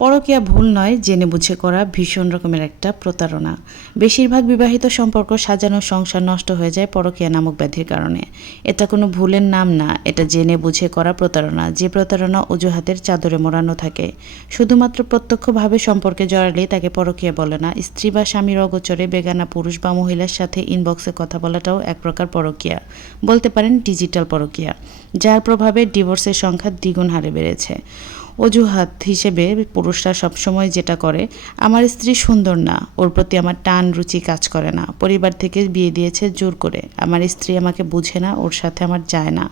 পরকীয়া ভুল নয়, জেনে বুঝে করা ভীষণ রকমের একটা প্রতারণা। বেশিরভাগ বিবাহিত সম্পর্ক সাজানো সংসার নষ্ট হয়ে যায় পরকীয়া নামক ব্যাধির কারণে। এটা কোনো ভুলের নাম না, এটা জেনে বুঝে করা প্রতারণা, যে প্রতারণা অজুহাতের চাদরে মোড়ানো থাকে। শুধুমাত্র প্রত্যক্ষভাবে সম্পর্কে জড়ালেই তাকে পরকীয়া বলে না, স্ত্রী বা স্বামীর অগোচরে বেগানা পুরুষ বা মহিলার সাথে ইনবক্সে কথা বলাটাও এক প্রকার পরকীয়া। বলতে পারেন ডিজিটাল পরকীয়া, যার প্রভাবে ডিভোর্সের সংখ্যা দ্বিগুণ হারে বেড়েছে। অজুহাত হিসেবে পুরুষরা সবসময় যেটা করে, আমার স্ত্রী সুন্দর না, ওর প্রতি আমার টান রুচি কাজ করে না, পরিবার থেকে বিয়ে দিয়েছে জোর করে, আমার স্ত্রী আমাকে বুঝে না, ওর সাথে আমার যায় না,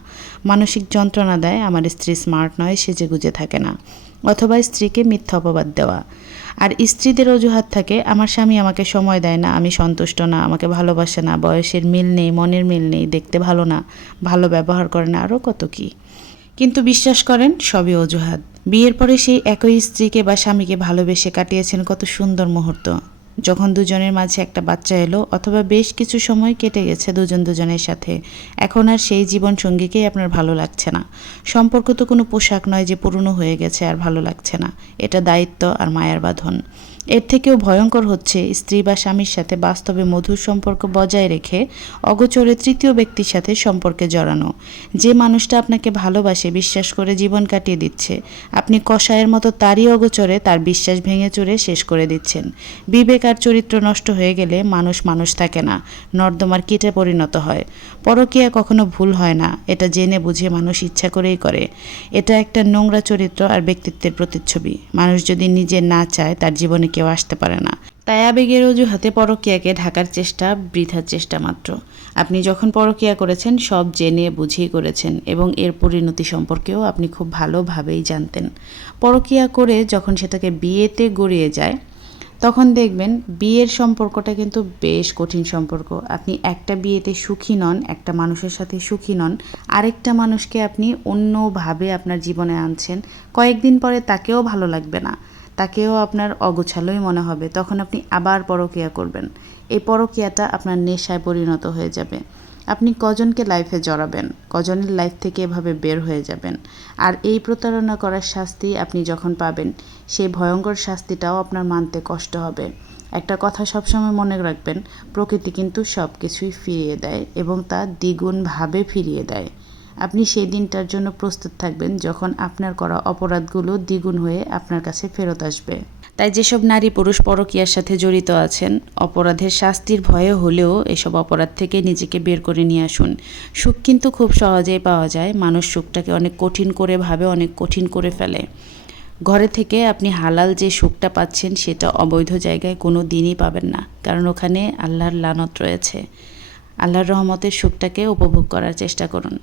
মানসিক যন্ত্রণা দেয়, আমার স্ত্রী স্মার্ট নয়, সেজে গুজে থাকে না, অথবা স্ত্রীকে মিথ্যা অপবাদ দেওয়া, আর স্ত্রীদের অজুহাত থাকে, আমার স্বামী আমাকে সময় দেয় না, আমি সন্তুষ্ট না, আমাকে ভালোবাসে না, বয়সের মিল নেই, মনের মিল নেই, দেখতে ভালো না, ভালো ব্যবহার করে না আরও কত কী? কিন্তু বিশ্বাস করেন, সবই অজুহাত। বিয়ের পরে সেই একই স্ত্রীকে বা স্বামীকে ভালোবেসে কাটিয়েছেন কত সুন্দর মুহূর্ত। যখন দুজনের মাঝে একটা বাচ্চা এলো, অথবা বেশ কিছু সময় কেটে গেছে দুজন দুজনের সাথে, এখন আর সেই জীবন সঙ্গীকেই আপনার ভালো লাগছে না। সম্পর্ক তো কোনো পোশাক নয় যে পুরনো হয়ে গেছে আর ভালো লাগছে না। এটা দায়িত্ব আর মায়ার বাঁধন। এর থেকেও ভয়ঙ্কর হচ্ছে, স্ত্রী বা স্বামীর সাথে বাস্তবে মধুর সম্পর্ক বজায় রেখে অগোচরে তৃতীয় ব্যক্তির সাথে সম্পর্কে জড়ানো। যে মানুষটা আপনাকে ভালোবাসে, বিশ্বাস করে জীবন কাটিয়ে দিচ্ছে। আপনি কষায়ের মতো তারই অগোচরে তার বিশ্বাস ভেঙে চুরে শেষ করে দিচ্ছেন। বিবেক আর চরিত্র নষ্ট হয়ে গেলে মানুষ মানুষ থাকে না, নর্দমার কীটে পরিণত হয়। পরকীয়া কখনো ভুল হয় না, এটা জেনে বুঝে মানুষ ইচ্ছা করেই করে। এটা একটা নোংরা চরিত্র আর ব্যক্তিত্বের প্রতিচ্ছবি। মানুষ যদি নিজে না চায়, তার জীবনে কেউ আসতে পারে না। তাই আবেগের অজুহাতে পরকীয়াকে ঢাকার চেষ্টা, বৃথার চেষ্টা মাত্র। আপনি যখন পরকীয়া করেছেন, সব জেনে বুঝেই করেছেন এবং এর পরিণতি সম্পর্কেও আপনি খুব ভালোভাবেই জানতেন। পরকীয়া করে যখন সেটাকে বিয়েতে গড়িয়ে যায় তখন দেখবেন বিয়ের সম্পর্কটা কিন্তু বেশ কঠিন সম্পর্ক। আপনি একটা বিয়েতে সুখী নন, একটা মানুষের সাথে সুখী নন, আরেকটা মানুষকে আপনি অন্যভাবে আপনার জীবনে আনছেন, কয়েকদিন পরে তাকেও ভালো লাগবে না, তাকেও আপনার অগোছালোই মনে হবে, তখন আপনি আবার পরকীয়া করবেন। এই পরকীয়াটা আপনার নেশায় পরিণত হয়ে যাবে। আপনি কজনকে লাইফে জড়াবেন? কজনের লাইফ থেকে এভাবে বের হয়ে যাবেন? আর এই প্রতারণা করার শাস্তি আপনি যখন পাবেন, সেই ভয়ঙ্কর শাস্তিটাও আপনার মানতে কষ্ট হবে। একটা কথা সবসময় মনে রাখবেন, প্রকৃতি কিন্তু সব কিছুই ফিরিয়ে দেয় এবং তা দ্বিগুণভাবে ফিরিয়ে দেয়। আপনি সেই দিনটার জন্য প্রস্তুত থাকবেন যখন আপনার করা অপরাধগুলো দ্বিগুণ হয়ে আপনার কাছে ফেরত আসবে। তাই যেসব নারী পুরুষ পরকীয়ার সাথে জড়িত আছেন, অপরাধের শাস্তির ভয়ে হলেও এসব অপরাধ থেকে নিজেকে বের করে নিয়ে আসুন। সুখ কিন্তু খুব সহজেই পাওয়া যায়, মানুষ সুখটাকে অনেক কঠিন করে ভাবে, অনেক কঠিন করে ফেলে। ঘরে থেকে আপনি হালাল যে সুখটা পাচ্ছেন, সেটা অবৈধ জায়গায় কোনো দিনই পাবেন না, কারণ ওখানে আল্লাহর লানত রয়েছে। আল্লাহর রহমতের সুখটাকে উপভোগ করার চেষ্টা করুন।